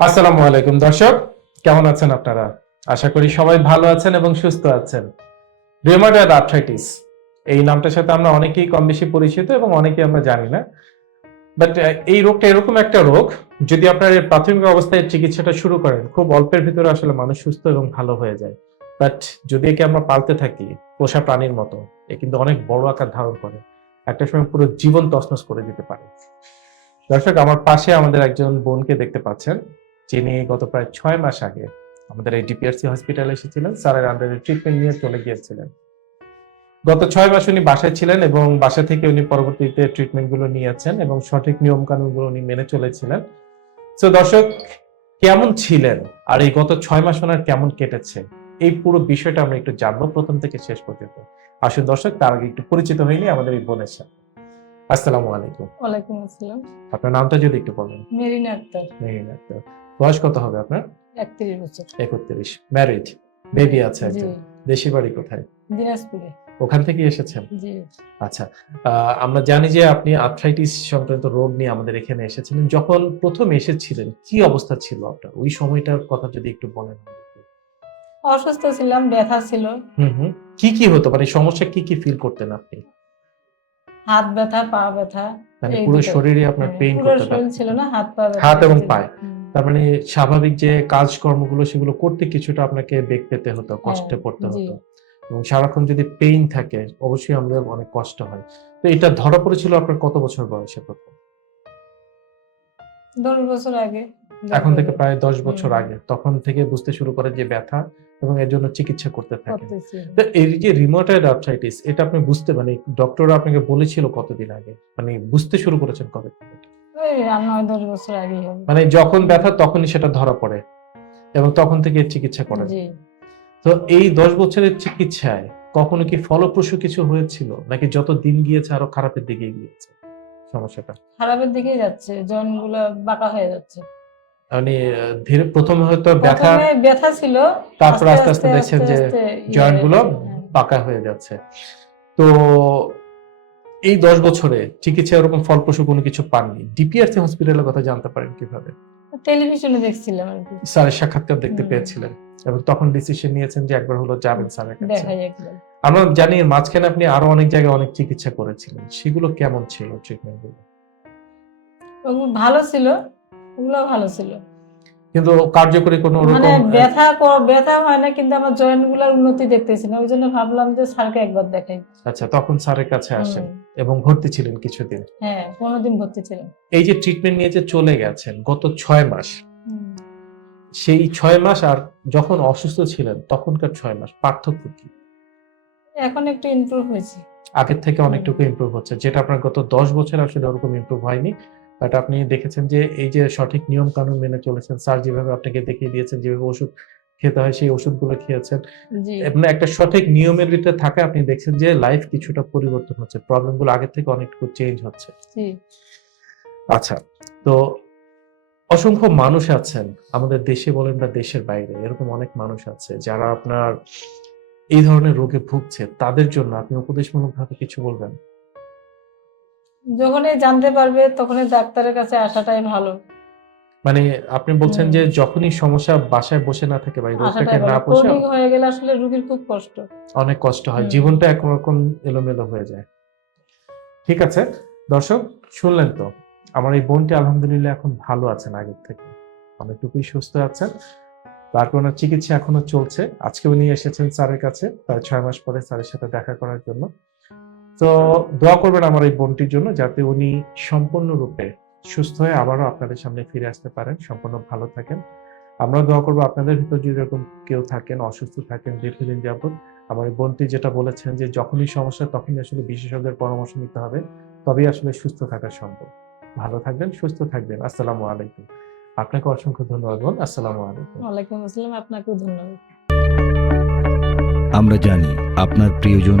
আসসালামু আলাইকুম, দর্শক। কেমন আছেন আপনারা? আশা করি সবাই ভালো আছেন এবং সুস্থ আছেন। রিউমাটয়েড আর্থ্রাইটিস এই নামটার সাথে আমরা অনেকেই কম বেশি পরিচিত এবং অনেকেই আমরা জানি না। বাট এই রোগটা এরকম একটা রোগ, যদি আপনার প্রাথমিক অবস্থায় চিকিৎসাটা শুরু করেন, খুব অল্পের ভিতরে আসলে মানুষ সুস্থ এবং ভালো হয়ে যায়। বাট যদি একে আমরা পালতে থাকি, পোষা প্রাণীর মতো, এ কিন্তু অনেক বড় আকার ধারণ করে। একটা সময় পুরো জীবন তছনছ করে দিতে পারে। দর্শক, আমার পাশে আমাদের একজন বোনকে দেখতে পাচ্ছেন। যিনি গত প্রায় ছয় মাস আগে আমাদের এই ডিপিআরসি হসপিটালে এসেছিলেন, স্যারের আন্ডারে ট্রিটমেন্ট নিয়ে চলে গিয়েছিলেন। গত ছয় মাস উনি বাসায় ছিলেন এবং বাসা থেকে উনি পরবর্তীতে ট্রিটমেন্টগুলো নিয়েছেন এবং সঠিক নিয়ম কানুনগুলো উনি মেনে চলেছিলেন। তো দর্শক, কেমন ছিলেন? আর এই গত ছয় মাস ওনার কেমন কেটেছে? এই পুরো বিষয়টা আমরা একটু জানব প্রথম থেকে শেষ পর্যন্ত। আসুন দর্শক, তার আগে একটু পরিচিত হয়নি আমাদের এই বোনের সাথে। আসসালামু আলাইকুম। ওয়ালাইকুম আসসালাম। আপনার নামটা যদি একটু বলেন। মেরিনা আক্তার। মেরিন আক্তার। বয়স কত হবে আপনার? একত্রিশ বছর। একত্রিশ। ম্যারিড বেবি আছে একজন। দেশি বাড়ি কোথায়? দিনাজপুরে। ওখান থেকে এসেছেন? জি। আচ্ছা আমরা জানি যে আপনি আর্থ্রাইটিস সংক্রান্ত রোগ নিয়ে আমাদের এখানে এসেছিলেন। যখন প্রথম এসেছিলেন কি অবস্থা ছিল আপনার? ওই সময়টার কথা যদি একটু বলেন অসুস্থ ছিলাম ব্যথা ছিল। হুম হুম। কি কি হতো? মানে সমস্যা কি কি ফিল করতেন আপনি? হাত ব্যথা পা ব্যথা মানে পুরো শরীরে আপনার হ্যাঁ, পেইন করতে শরীর ছিল না হাত পা ব্যথা হাত এবং। পায়ে। তার মানে স্বাভাবিক যে কাজকর্মগুলো সেগুলো করতে কিছুটা আপনাকে বেগ পেতে হতো কষ্টে হ্যাঁ, পড়তে হতো। এবং সারাক্ষণ যদি পেইন থাকে অবশ্যই আমাদের অনেক কষ্ট হয়। তো এটা ধরা পড়েছিল আপনার কত বছর বয়সে প্রথম? দশ বছর আগে। এখন থেকে প্রায় দশ বছর আগে। তখন থেকে বুঝতে শুরু করে যে ব্যথা এবং এর জন্য চিকিৎসা করতে থাকে তো এই যে রিমোটেড আর্থ্রাইটিস এটা আপনি বুঝতে মানে ডক্টর আপনাকে বলেছিল কতদিন আগে? মানে বুঝতে শুরু করেছেন কবে? বছর আগে মানে যখন ব্যথা তখনই সেটা ধরা পড়ে এবং তখন থেকে চিকিৎসা করেন। তো এই দশ বছরের চিকিৎসায় কখনো কি ফলপ্রসূ কিছু হয়েছিল? নাকি যত দিন গিয়েছে আরও খারাপের দিকে গিয়েছে? সমস্যাটা। খারাপের দিকেই যাচ্ছে জয়েন্টগুলো বাঁকা হয়ে যাচ্ছে। মানে ধীরে প্রথমে হয়তো ব্যথা ব্যথা ছিল তারপর আস্তে আস্তে দেখছেন যে ইয়ে জয়েন্টগুলো যাচ্ছে। হ্যাঁ। পাকা হয়ে যাচ্ছে। তো এই দশ বছরে চিকিৎসা এরকম ফলপ্রসূ কোনো কিছু পাননি। ডিপিআরসি হসপিটালের কথা জানতে পারেন কীভাবে? টেলিভিশনে দেখছিলাম আর কি। স্যারের সাক্ষাৎকার দেখতে পেয়েছিলেন এবং তখন ডিসিশন নিয়েছেন যে একবার হলো যাবেন স্যারের কাছে। আমরা জানি মাঝখানে আপনি আরও অনেক জায়গায় অনেক চিকিৎসা করেছিলেন। সেগুলো কেমন ছিল ট্রিটমেন্টগুলো? ওগুলো ভালো ছিল। ভালো ছিল। কিন্তু কার্যকরী কোনো মানে ব্যথা ব্যথা হয় না কিন্তু আমার জয়েন্টগুলার উন্নতি দেখতেছি না। ওই জন্য ভাবলাম যে স্যারকে একবার দেখাই। আচ্ছা তখন স্যারের কাছে আসেন এবং ভর্তি ছিলেন কিছুদিন। হ্যাঁ দিন ভর্তি এই যে ট্রিটমেন্ট নিয়ে যে চলে গেছেন গত ছয় মাস সেই ছয় মাস আর যখন অসুস্থ ছিলেন তখনকার ছয় মাস পার্থক্য কি? এখন একটু ইমপ্রুভ হয়েছে। আগের থেকে অনেকটুকু ইমপ্রুভ হচ্ছে যেটা আপনার গত দশ বছর আসলে ওরকম ইমপ্রুভ হয়নি। বাট আপনি দেখেছেন যে এই যে সঠিক নিয়ম কানুন মেনে চলেছেন স্যার যেভাবে আপনাকে দেখিয়ে দিয়েছেন যেভাবে ওষুধ খেতে হয় সেই ওষুধগুলো খেয়েছেন মানে একটা সঠিক নিয়মের ভিতরে থাকে আপনি দেখছেন যে লাইফ কিছুটা পরিবর্তন হচ্ছে প্রবলেমগুলো আগের থেকে অনেকটুকু চেঞ্জ হচ্ছে। আচ্ছা তো অসংখ্য মানুষ আছেন আমাদের দেশে বলেন বা দেশের বাইরে এরকম অনেক মানুষ আছে যারা আপনার এই ধরনের রোগে ভুগছে তাদের জন্য আপনি উপদেশমূলক ভাবে কিছু বলবেন? যখনই জানতে পারবে তখনই ডাক্তারের কাছে আসাটাই ভালো। মানে আপনি বলছেন যে যখনই সমস্যা বাসায় বসে না থাকে বা রোগটাকে না ক্রনিক হয়ে গেলে আসলে রুগীর খুব কষ্ট। অনেক কষ্ট হয়। জীবনটা একরকম এলোমেলো হয়ে যায়। ঠিক আছে। দর্শক শুনলেন তো? আমার এই বোনটি আলহামদুলিল্লাহ এখন ভালো আছেন আগের থেকে। অনেকটুকুই সুস্থ আছেন। তারপর ওনার চিকিৎসা এখনও চলছে। আজকে উনি এসেছেন স্যারের কাছে। প্রায় ছয় মাস পরে স্যারের সাথে দেখা করার জন্য। তো দোয়া করবেন আমার এই বোনটির জন্য যাতে উনি সম্পূর্ণরূপে সুস্থ হয়ে আবারও আপনাদের সামনে ফিরে আসতে পারেন সম্পূর্ণ ভালো থাকেন। আমরা দোয়া করব আপনাদের ভিতর যদি এরকম কেউ থাকেন অসুস্থ থাকেন দীর্ঘদিন যাবত আমার এই বোনটি যেটা বলেছেন যে যখনই সমস্যা তখনই আসলে বিশেষজ্ঞের পরামর্শ নিতে হবে তবেই আসলে সুস্থ থাকা সম্ভব। ভালো থাকবেন সুস্থ থাকবেন। আসসালামু আলাইকুম। আপনাকে অসংখ্য ধন্যবাদ বোন। আসসালামু আলাইকুম। ওয়ালাইকুম আসসালাম আপনাকেও ধন্যবাদ। আমরা জানি আপনার প্রিয়জন